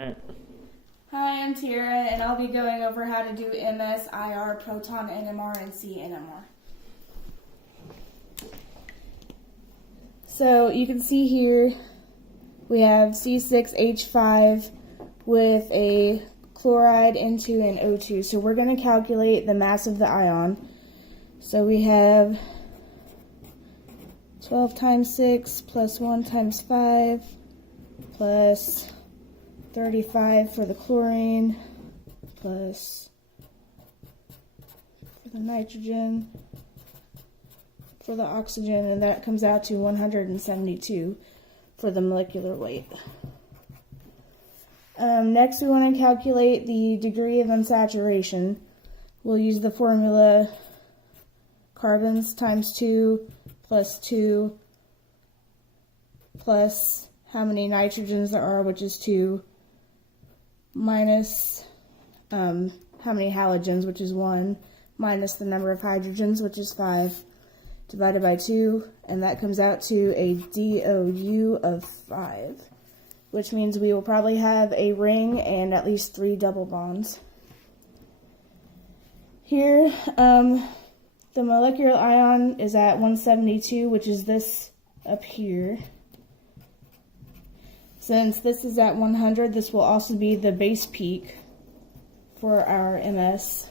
Hi, I'm Tiarra, and I'll be going over how to do MS, IR, proton, NMR, and NMR. So you can see here we have C6H5 with a chloride into an O2. So we're going to calculate the mass of the ion. So we have 12 times 6 plus 1 times 5 plus 35 for the chlorine plus for the nitrogen for the oxygen, and that comes out to 172 for the molecular weight. Next we want to calculate the degree of unsaturation. We'll use the formula carbons times 2 plus 2 plus how many nitrogens there are, which is 2, minus how many halogens, which is 1, minus the number of hydrogens, which is 5, divided by 2, and that comes out to a DOU of 5, which means we will probably have a ring and at least 3 double bonds. Here, the molecular ion is at 172, which is this up here. Since this is at 100, this will also be the base peak for our MS.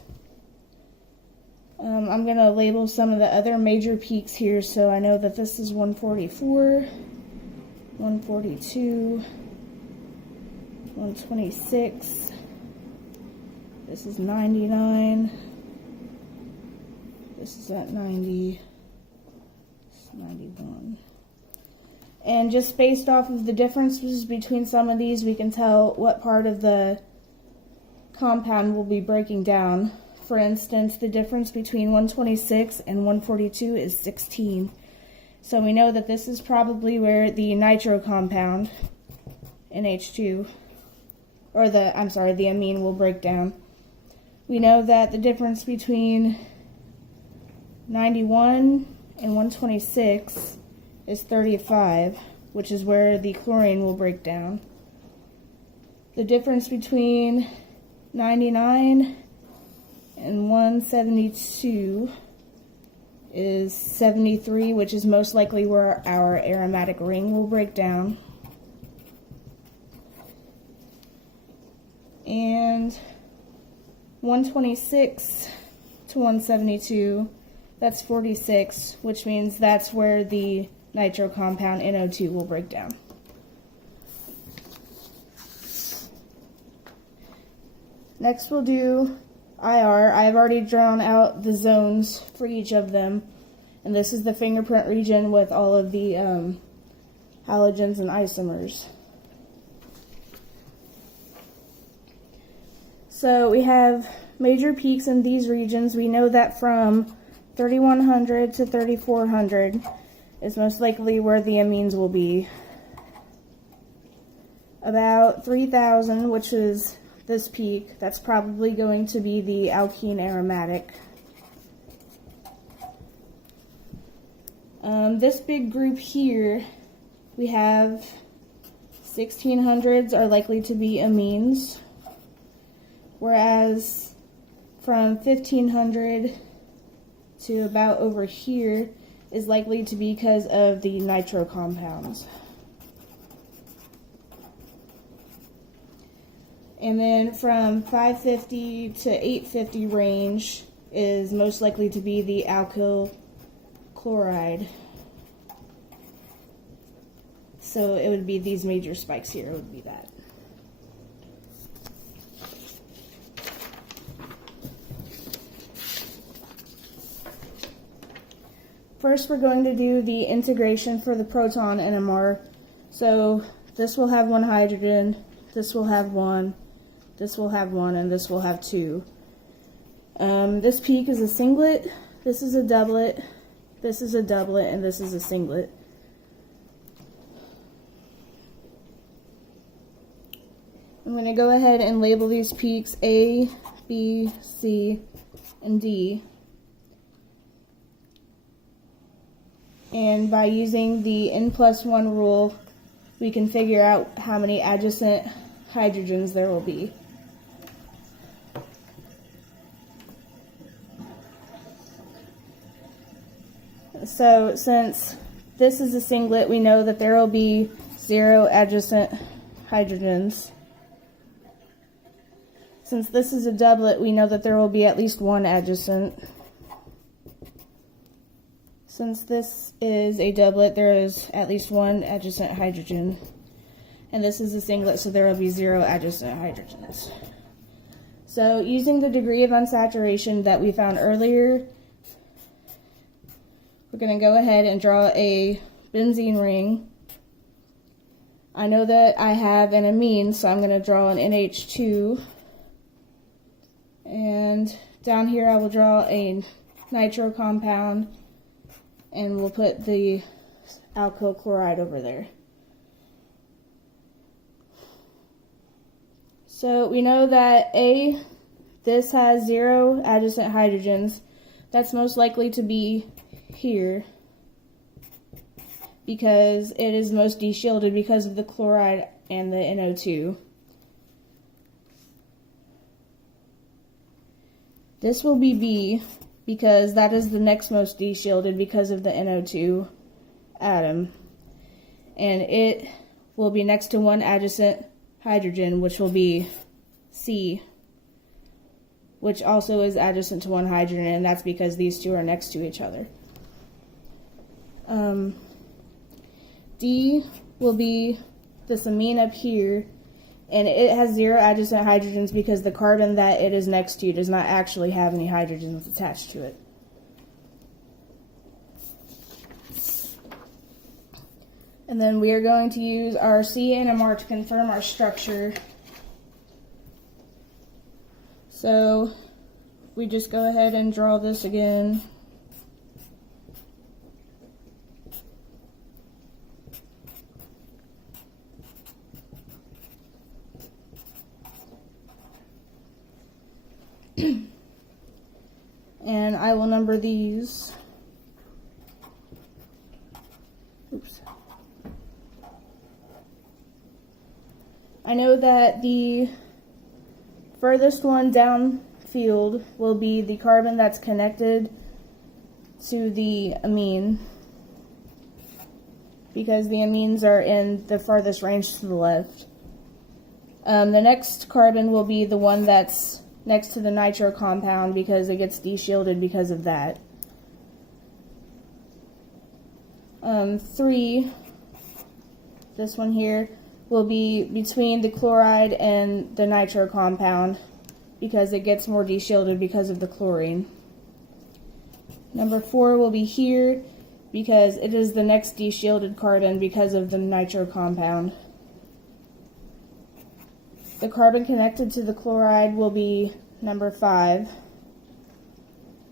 I'm going to label some of the other major peaks here, so I know that this is 144, 142, 126, this is 99, this is at 90, this is 91. And just based off of the differences between some of these, we can tell what part of the compound will be breaking down. For instance, the difference between 126 and 142 is 16. So we know that this is probably where the nitro compound, NH2, or the amine will break down. We know that the difference between 91 and 126 is 35, which is where the chlorine will break down. The difference between 99 and 172 is 73, which is most likely where our aromatic ring will break down. And 126 to 172, that's 46, which means that's where the nitro compound NO2 will break down. Next we'll do IR. I've already drawn out the zones for each of them, and this is the fingerprint region with all of the halogens and isomers. So we have major peaks in these regions. We know that from 3100 to 3400 is most likely where the amines will be. About 3000, which is this peak, that's probably going to be the alkene aromatic. This big group here, we have 1600s are likely to be amines, whereas from 1500 to about over here is likely to be because of the nitro compounds. And then from 550 to 850 range is most likely to be the alkyl chloride. So it would be these major spikes here, it would be that. First, we're going to do the integration for the proton NMR. So this will have 1 hydrogen, this will have 1, this will have 1, and this will have 2. This peak is a singlet, this is a doublet, this is a doublet, and this is a singlet. I'm going to go ahead and label these peaks A, B, C, and D. And by using the n+1 rule, we can figure out how many adjacent hydrogens there will be. So since this is a singlet, we know that there will be 0 adjacent hydrogens. Since this is a doublet, we know that there will be at least 1 adjacent. Since this is a doublet, there is at least 1 adjacent hydrogen. And this is a singlet, so there will be 0 adjacent hydrogens. So using the degree of unsaturation that we found earlier, we're going to go ahead and draw a benzene ring. I know that I have an amine, so I'm going to draw an NH2. And down here I will draw a nitro compound, and we'll put the alkyl chloride over there. So we know that this has 0 adjacent hydrogens. That's most likely to be here because it is most deshielded because of the chloride and the NO2. This will be B because that is the next most deshielded because of the NO2 atom. And it will be next to 1 adjacent hydrogen, which will be C, which also is adjacent to 1 hydrogen, and that's because these two are next to each other. D will be this amine up here, and it has 0 adjacent hydrogens because the carbon that it is next to does not actually have any hydrogens attached to it. And then we are going to use our NMR to confirm our structure. So we just go ahead and draw this again. And I will number these. Oops. I know that the furthest one downfield will be the carbon that's connected to the amine, because the amines are in the farthest range to the left. The next carbon will be the one that's next to the nitro compound because it gets deshielded because of that. 3, this one here, will be between the chloride and the nitro compound because it gets more deshielded because of the chlorine. Number 4 will be here because it is the next deshielded carbon because of the nitro compound. The carbon connected to the chloride will be number 5.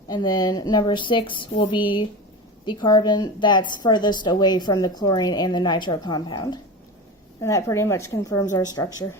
And then number 6 will be the carbon that's furthest away from the chlorine and the nitro compound. And that pretty much confirms our structure.